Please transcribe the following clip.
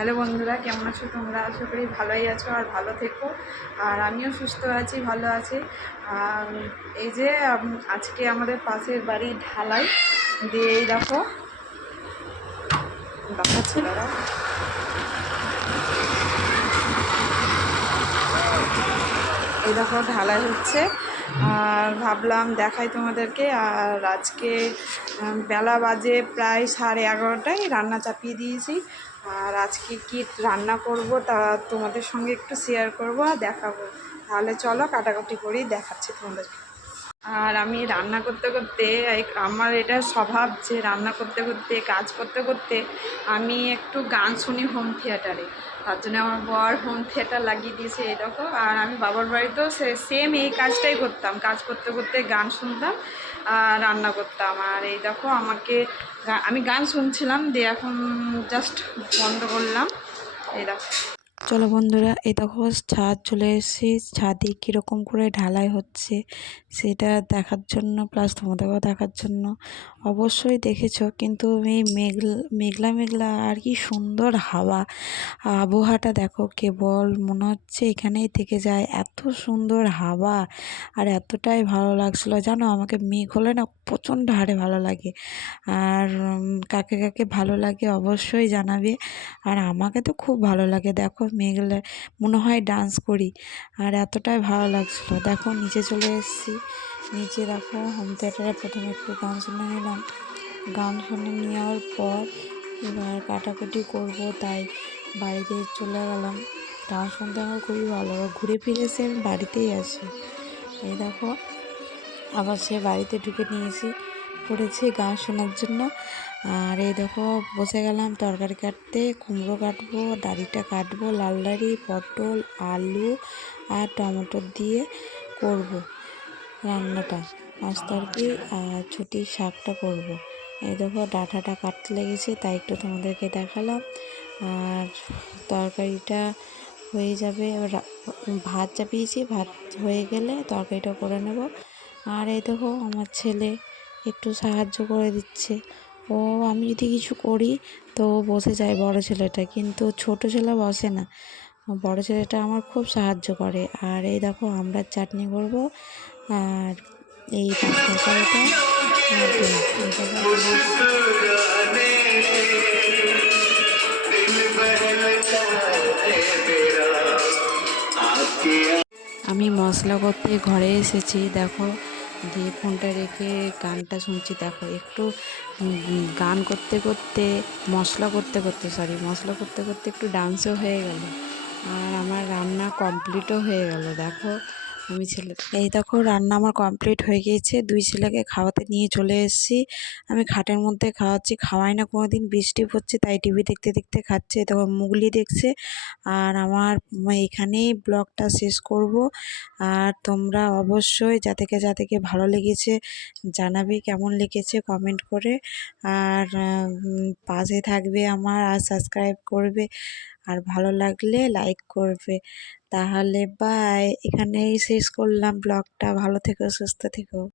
Hello বন্ধুরা, কেমন আছো তোমরা? আশা করি ভালোই আছো আর ভালো থেকো। আর আমিও সুস্থ আছি, ভালো আছি। আর এই যে আজকে আমাদের পাশের বাড়ি ঢালাই দিয়ে এই দেখো দেখাচ্ছি, দাঁড়াও। এই দেখো ঢালাই হচ্ছে আর ভাবলাম দেখাই তোমাদেরকে। আর আজকে বেলা বাজে প্রায় 11:30টায়, রান্না চাপিয়ে দিয়েছি। আর আজকে কি রান্না করব তা তোমাদের সঙ্গে একটু শেয়ার করব আর দেখাবো। তাহলে চলো কাটাকুটি করেই দেখাচ্ছি তোমাদেরকে। আর আমি রান্না করতে করতে আমার এটা স্বভাব যে রান্না করতে করতে কাজ করতে করতে আমি একটু গান শুনি হোম থিয়েটারে। তার জন্য আমার বর হোম থিয়েটার লাগিয়ে দিয়েছে এই দেখো। আর আমি বাবার বাড়িতেও সেম এই কাজটাই করতাম, কাজ করতে করতে গান শুনতাম আর রান্না করতাম। আর এই দেখো আমাকে আমি গান শুনছিলাম দিয়ে এখন জাস্ট বন্ধ করলাম। এই দেখো, চলো বন্ধুরা, এই দেখো ছাদ চলে এসেছি। ছাদে কীরকম করে ঢালাই হচ্ছে সেটা দেখার জন্য, প্লাস তোমাদেরকেও দেখার জন্য। অবশ্যই দেখেছো, কিন্তু এই মেঘলা মেঘলা আর কি সুন্দর হাওয়া, আবহাওয়াটা দেখো, কেবল মনে হচ্ছে এখানেই থেকে যায়, এত সুন্দর হাওয়া। আর এতটাই ভালো লাগছিলো জানো, আমাকে মেঘ হলে না প্রচণ্ড হারে ভালো লাগে। আর কাকে কাকে ভালো লাগে অবশ্যই জানাবে। আর আমাকে তো খুব ভালো লাগে, দেখো মেঘলা মনে হয় ডান্স করি। আর এতটাই ভালো লাগছিলো, দেখো নিচে চলে এসেছি। নিচে দেখো হোম থিয়েটারে প্রথমে একটু গান শুনে নিলাম। গান শুনে নেওয়ার পর এবার কাটাকুটি করব, তাই বাড়িতে চলে গেলাম। গান শুনতে আমার খুবই ভালো লাগে, ঘুরে ফিরে এসে আমি বাড়িতেই আসি। এই দেখো আবার সে বাড়িতে ঢুকে নিয়েছি, পড়েছি গান শোনার জন্য। আর এই দেখো বসে গেলাম তরকারি কাটতে, কুমড়ো কাটবো, দাড়িটা কাটবো, লাল দাড়ি, পটল, আলু আর টমেটো দিয়ে করব রান্নাটা, মাছ তরকারি আর ছুটির শাকটা করব। এই দেখো ডাঁটাটা কাটতে লেগেছে, তাই একটু তোমাদেরকে দেখালাম। আর তরকারিটা হয়ে যাবে, এবার ভাত চাপিয়েছি, ভাত হয়ে গেলে তরকারিটা করে নেব। আর এই দেখো আমার ছেলে একটু সাহায্য করে দিচ্ছে। ও আমি যদি কিছু করি তো বসে যায় বড় ছেলেটা, কিন্তু ছোট ছেলে বসে না। বড় ছেলেটা আমার খুব সাহায্য করে। আর এই দেখো আমরা চাটনি করব আর এই তরকারিটা আর ডিম, এই দেখো আমি মশলা করতে ঘরে এসেছি, দেখো দিয়ে ফোনটা রেখে গানটা শুনছি। দেখো একটু গান করতে করতে মশলা করতে করতে একটু ডান্সও হয়ে গেল। আর আমার রান্না কমপ্লিটও হয়ে গেল। দেখো আমি এই দেখো রান্না আমার কমপ্লিট হয়ে গিয়েছে, দুই ছেলেকে খাওয়াতে নিয়ে চলে এসেছি। আমি খাটের মধ্যে খাওয়াচ্ছি, খাওয়াই না কোনো দিন, বৃষ্টি পড়ছে তাই টিভি দেখতে দেখতে খাচ্ছে। তখন মুগলি দেখছে। আর আমার এখানেই ব্লগটা শেষ করব। আর তোমরা অবশ্যই যাদেরকে ভালো লেগেছে জানাবে কেমন লেগেছে কমেন্ট করে। আর পাশে থাকবে আমার, আর সাবস্ক্রাইব করবে। আর ভালো লাগলে লাইক করবে। তাহলে বাই, এখানেই শেষ করলাম ব্লগটা। ভালো থেকো, সুস্থ থেকো।